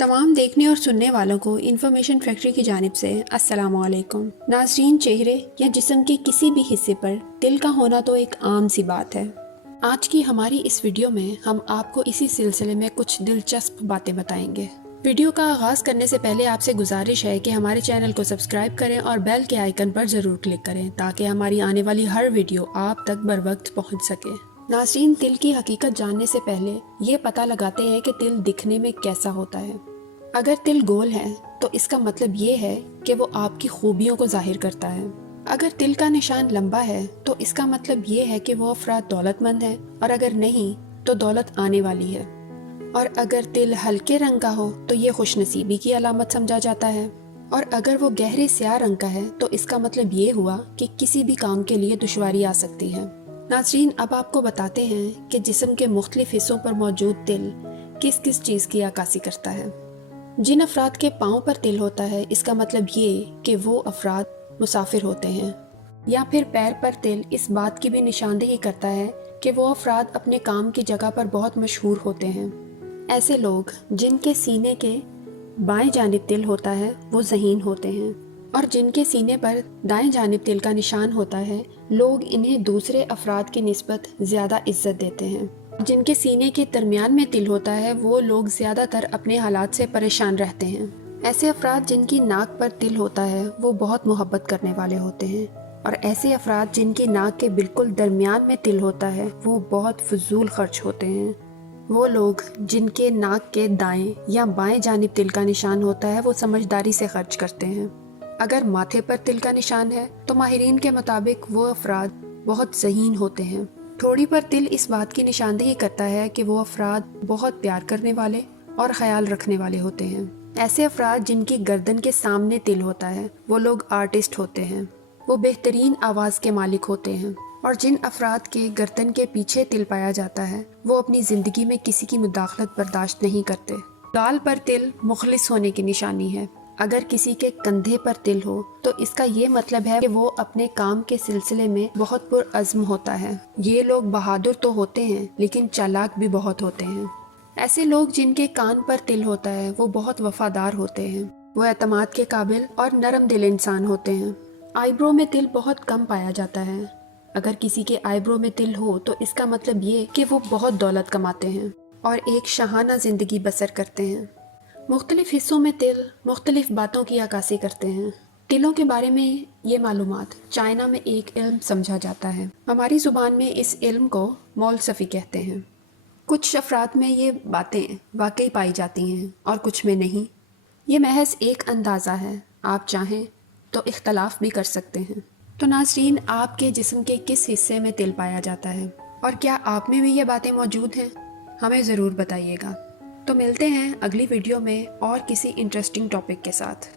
तमाम देखने और सुनने वालों को इन्फॉर्मेशन फैक्ट्री की जानिब से अस्सलाम वालेकुम। नाज़रीन, चेहरे या जिस्म के किसी भी हिस्से पर तिल का होना तो एक आम सी बात है। आज की हमारी इस वीडियो में हम आपको इसी सिलसिले में कुछ दिलचस्प बातें बताएंगे। वीडियो का आगाज़ करने से पहले आपसे गुजारिश है कि हमारे चैनल को सब्सक्राइब करें और बेल के आइकन पर ज़रूर क्लिक करें ताकि हमारी आने वाली हर वीडियो आप तक बर वक्त पहुँच सके। नाज़रीन, तिल की हकीकत जानने से पहले ये पता लगाते हैं कि तिल दिखने में कैसा होता है। अगर तिल गोल है तो इसका मतलब ये है कि वो आपकी खूबियों को जाहिर करता है। अगर तिल का निशान लंबा है तो इसका मतलब ये है कि वो अफराद दौलतमंद है, और अगर नहीं तो दौलत आने वाली है। और अगर तिल हल्के रंग का हो तो ये खुशनसीबी की अलामत समझा जाता है, और अगर वो गहरे स्याह रंग का है तो इसका मतलब ये हुआ कि किसी भी काम के लिए दुश्वारी आ सकती है। नाज़रीन, अब आपको बताते हैं कि जिस्म के मुख्तलिफ हिस्सों पर मौजूद तिल किस किस चीज़ की अक्कासी करता है। जिन अफराद के पाँव पर तिल होता है इसका मतलब ये कि वो अफराद मुसाफिर होते हैं, या फिर पैर पर तिल इस बात की भी निशानदेही करता है कि वो अफराद अपने काम की जगह पर बहुत मशहूर होते हैं। ऐसे लोग जिनके सीने के बाएं जानिब तिल होता है वो ज़हीन होते हैं, और जिनके सीने पर दाएं जानिब तिल का निशान होता है लोग इन्हें दूसरे अफराद की निस्बत ज़्यादा इज्जत देते हैं। जिनके सीने के दरमियान में तिल होता है वो लोग ज़्यादातर अपने हालात से परेशान रहते हैं। ऐसे अफराद जिनकी नाक पर तिल होता है वो बहुत मोहब्बत करने वाले होते हैं, और ऐसे अफराद जिनकी नाक के बिल्कुल दरमियान में तिल होता है वो बहुत फजूल खर्च होते हैं। वो लोग जिनके नाक के दाएं या बाएं जानिब तिल का निशान होता है वो समझदारी से खर्च करते हैं। अगर माथे पर तिल का निशान है तो माहिरीन के मुताबिक वो अफराद बहुत ज़हीन होते हैं। ठोड़ी पर तिल इस बात की निशानदेही करता है कि वो अफराद बहुत प्यार करने वाले और ख्याल रखने वाले होते हैं। ऐसे अफराद जिनकी गर्दन के सामने तिल होता है वो लोग आर्टिस्ट होते हैं, वो बेहतरीन आवाज़ के मालिक होते हैं। और जिन अफराद के गर्दन के पीछे तिल पाया जाता है वो अपनी ज़िंदगी में किसी की मुदाखलत बर्दाश्त नहीं करते। गाल पर तिल मुखलिस होने की निशानी है। अगर किसी के कंधे पर तिल हो तो इसका ये मतलब है कि वो अपने काम के सिलसिले में बहुत पुरअज़्म होता है। ये लोग बहादुर तो होते हैं लेकिन चालाक भी बहुत होते हैं। ऐसे लोग जिनके कान पर तिल होता है वो बहुत वफादार होते हैं, वो एतमाद के काबिल और नरम दिल इंसान होते हैं। आईब्रो में तिल बहुत कम पाया जाता है। अगर किसी के आईब्रो में तिल हो तो इसका मतलब ये कि वो बहुत दौलत कमाते हैं और एक शाहाना ज़िंदगी बसर करते हैं। मुख्तलिफ हिस्सों में तिल मुख्तलिफ बातों की अक्कासी करते हैं। तिलों के बारे में ये मालूमात चाइना में एक इल्म समझा जाता है। हमारी ज़ुबान में इस इल्म को मौलसफ़ी कहते हैं। कुछ अफराद में ये बातें वाकई पाई जाती हैं और कुछ में नहीं। ये महज एक अंदाज़ा है, आप चाहें तो इख्तलाफ भी कर सकते हैं। तो नाज़रीन, आपके जिस्म के किस हिस्से में तिल पाया जाता है और क्या आप में भी ये बातें मौजूद हैं? हमें ज़रूर बताइएगा। तो मिलते हैं अगली वीडियो में और किसी इंटरेस्टिंग टॉपिक के साथ।